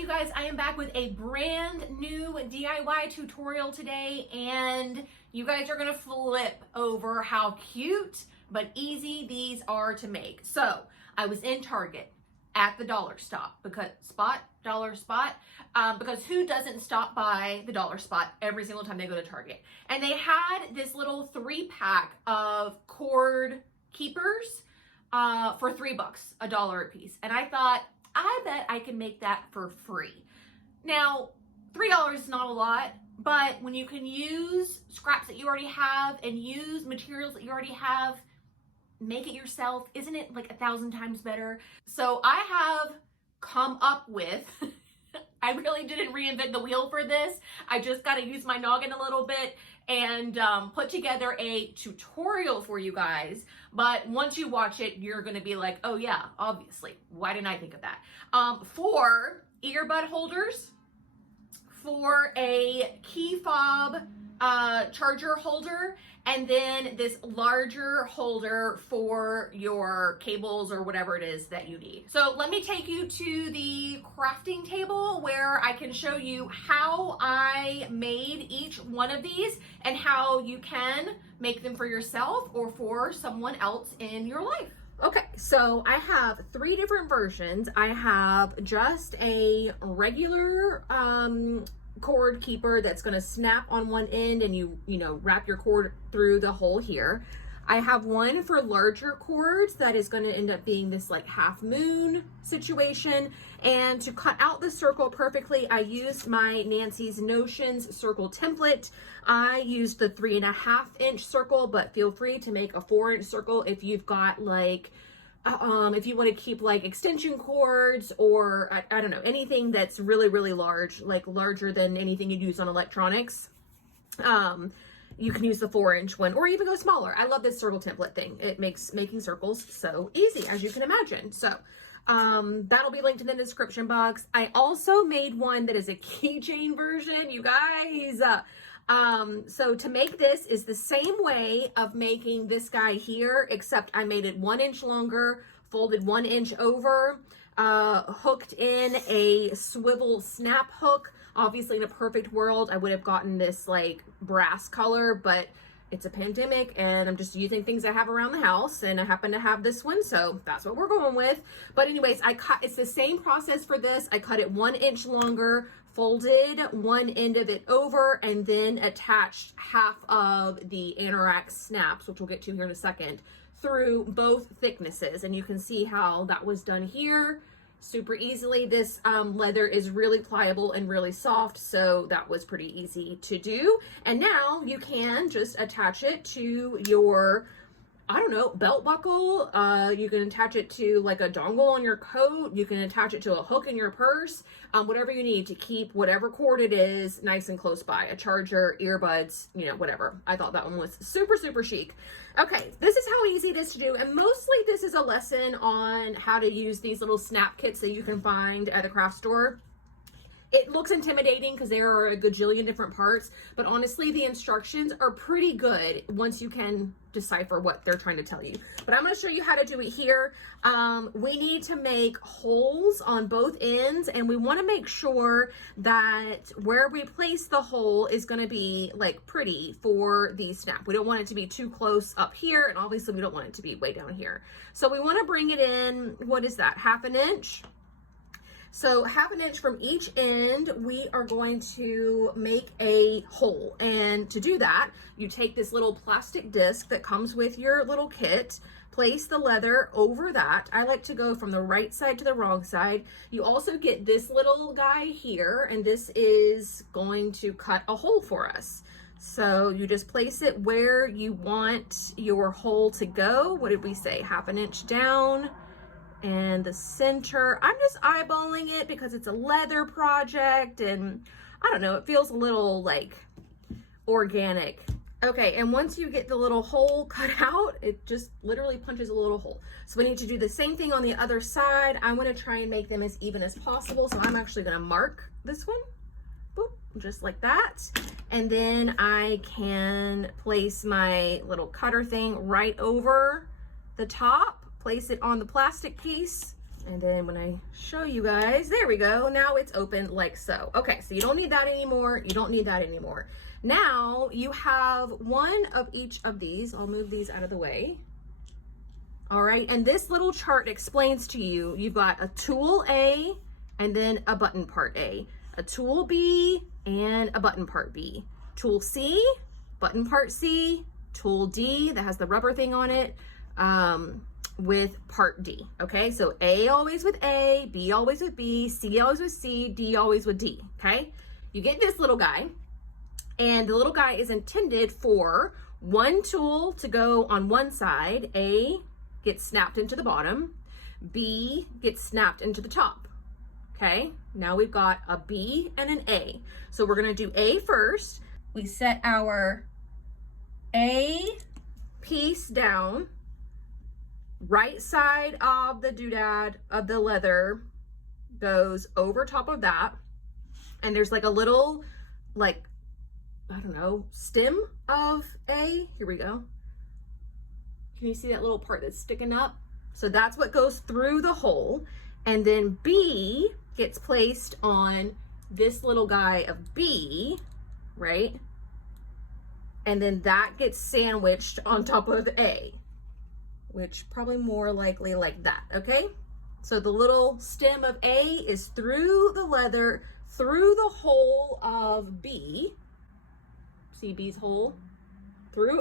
you guys, I am back with a brand new DIY tutorial today, and you guys are gonna flip over how cute but easy these are to make. So I was in Target at the dollar spot because who doesn't stop by the dollar spot every single time they go to Target? And they had this little 3-pack of cord keepers for $3, $1 a piece. And I thought, I bet I can make that for free. Now, $3 is not a lot, but when you can use scraps that you already have and use materials that you already have, make it yourself. Isn't it like 1,000 times better? So I have come up with, I really didn't reinvent the wheel for this. I just got to use my noggin a little bit and put together a tutorial for you guys. But once you watch it, you're going to be like, oh yeah, obviously. Why didn't I think of that? For earbud holders, for a key fob charger holder, and then this larger holder for your cables or whatever it is that you need. So let me take you to the crafting table where I can show you how I made each one of these and how you can make them for yourself or for someone else in your life. Okay, so I have 3 different versions. I have just a regular cord keeper that's going to snap on one end and you wrap your cord through the hole here. I have one for larger cords that is going to end up being this like half moon situation, and to cut out the circle perfectly I used my Nancy's Notions circle template. I used the 3.5-inch circle, but feel free to make a 4-inch circle if you've got like if you want to keep like extension cords or I don't know, anything that's really, really large, like larger than anything you'd use on electronics. You can use the 4-inch one or even go smaller. I love this circle template thing. It makes making circles so easy, as you can imagine. So that'll be linked in the description box. I also made one that is a keychain version, you guys. So to make this is the same way of making this guy here, except I made it 1 inch longer, folded 1 inch over, hooked in a swivel snap hook. Obviously in a perfect world, I would have gotten this like brass color, but it's a pandemic and I'm just using things I have around the house, and I happen to have this one, so that's what we're going with. But anyways, it's the same process for this. I cut it 1 inch longer, folded one end of it over, and then attached half of the anorak snaps, which we'll get to here in a second, through both thicknesses. And you can see how that was done here super easily. This leather is really pliable and really soft, so that was pretty easy to do. And now you can just attach it to your, I don't know, belt buckle. You can attach it to like a dongle on your coat. You can attach it to a hook in your purse, whatever you need to keep whatever cord it is nice and close by. A charger, earbuds, whatever. I thought that one was super, super chic. Okay, this is how easy it is to do. And mostly this is a lesson on how to use these little snap kits that you can find at the craft store. It looks intimidating because there are a gajillion different parts, but honestly, the instructions are pretty good once you can decipher what they're trying to tell you. But I'm going to show you how to do it here. We need to make holes on both ends, and we want to make sure that where we place the hole is going to be like pretty for the snap. We don't want it to be too close up here, and obviously we don't want it to be way down here. So we want to bring it in, what is that, 1/2 inch? So 1/2 inch from each end, we are going to make a hole. And to do that, you take this little plastic disc that comes with your little kit, place the leather over that. I like to go from the right side to the wrong side. You also get this little guy here, and this is going to cut a hole for us. So you just place it where you want your hole to go. What did we say? 1/2 inch down. And the center, I'm just eyeballing it because it's a leather project and I don't know, it feels a little like organic. Okay, and once you get the little hole cut out, it just literally punches a little hole. So we need to do the same thing on the other side. I want to try and make them as even as possible. So I'm actually going to mark this one, boop, just like that. And then I can place my little cutter thing right over the top. Place it on the plastic piece, And then when I show you guys, there we go. Now it's open like so. Okay, so you don't need that anymore. You don't need that anymore. Now you have one of each of these. I'll move these out of the way. All right, and this little chart explains to you, you've got a tool A and then a button part A, a tool B and a button part B, tool C, button part C, tool D that has the rubber thing on it, with part D. Okay, so A always with A, B always with B, C always with C, D always with D. Okay, you get this little guy, and the little guy is intended for one tool to go on one side. A gets snapped into the bottom, B gets snapped into the top. Okay, now we've got a B and an A. So we're gonna do A first. We set our A piece down, right side of the doodad of the leather goes over top of that. And there's like a little, like, I don't know, stem of A. Here we go. Can you see that little part that's sticking up? So that's what goes through the hole. And then B gets placed on this little guy of B, right? And then that gets sandwiched on top of A, which probably more likely like that, okay? So the little stem of A is through the leather, through the hole of B. See B's hole?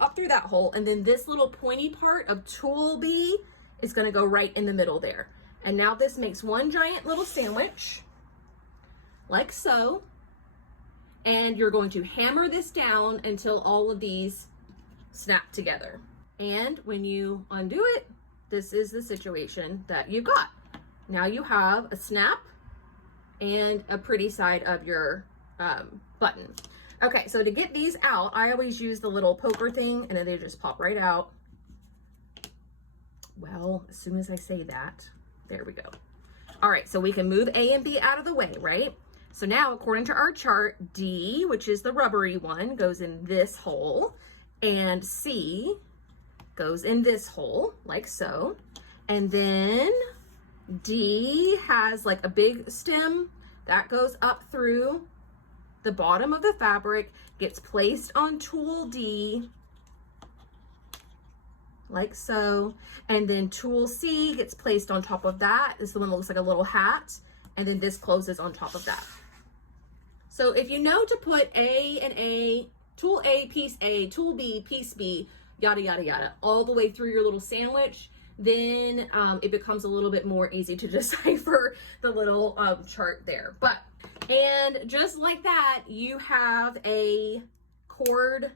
Up through that hole, and then this little pointy part of tool B is going to go right in the middle there. And now this makes one giant little sandwich, like so. And you're going to hammer this down until all of these snap together. And when you undo it, this is the situation that you got. Now you have a snap and a pretty side of your button. Okay, so to get these out, I always use the little poker thing, and then they just pop right out. Well, as soon as I say that, there we go. All right, so we can move A and B out of the way, right? So now, according to our chart, D, which is the rubbery one, goes in this hole, and C goes in this hole, like so. And then D has like a big stem that goes up through the bottom of the fabric, gets placed on tool D, like so. And then tool C gets placed on top of that. This is the one that looks like a little hat. And then this closes on top of that. So if you know to put A and A, tool A, piece A, tool B, piece B, yada, yada, yada, all the way through your little sandwich, then it becomes a little bit more easy to decipher the little chart there. And just like that, you have a cord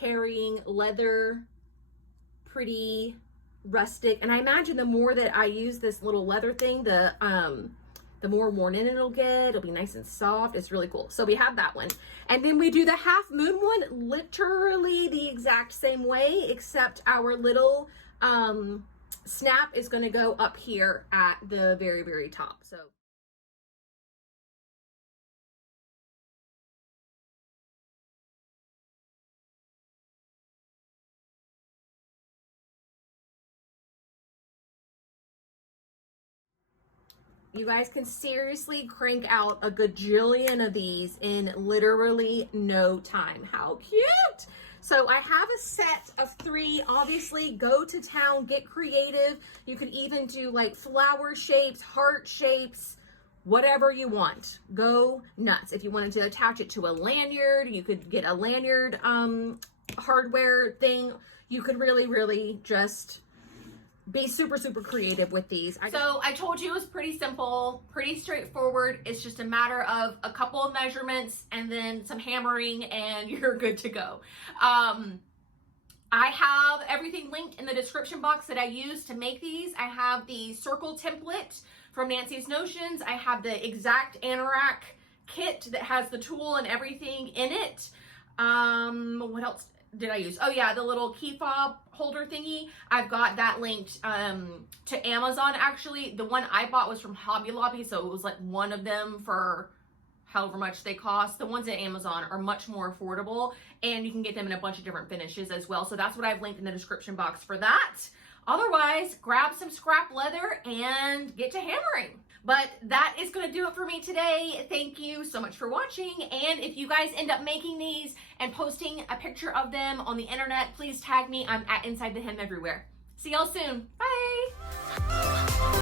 carrying leather, pretty rustic. And I imagine the more that I use this little leather thing, the more worn in it'll get. It'll be nice and soft. It's really cool. So we have that one. And then we do the half moon one literally the exact same way, except our little snap is going to go up here at the very, very top. So you guys can seriously crank out a gajillion of these in literally no time. How cute! So I have a set of 3. Obviously, go to town, get creative. You could even do like flower shapes, heart shapes, whatever you want. Go nuts. If you wanted to attach it to a lanyard, you could get a lanyard hardware thing. You could really, really just be super, super creative with these. So I told you it was pretty simple, pretty straightforward. It's just a matter of a couple of measurements and then some hammering and you're good to go. I have everything linked in the description box that I use to make these. I have the circle template from Nancy's Notions. I have the exact anorak kit that has the tool and everything in it. What else did I use? Oh yeah, the little key fob holder thingy. I've got that linked to Amazon. Actually, the one I bought was from Hobby Lobby, so it was like one of them for however much they cost. The ones at Amazon are much more affordable, and you can get them in a bunch of different finishes as well. So that's what I've linked in the description box for that. Otherwise, grab some scrap leather and get to hammering. But that is going to do it for me today. Thank you so much for watching. And if you guys end up making these and posting a picture of them on the internet, please tag me. I'm at Inside the Hem everywhere. See y'all soon. Bye.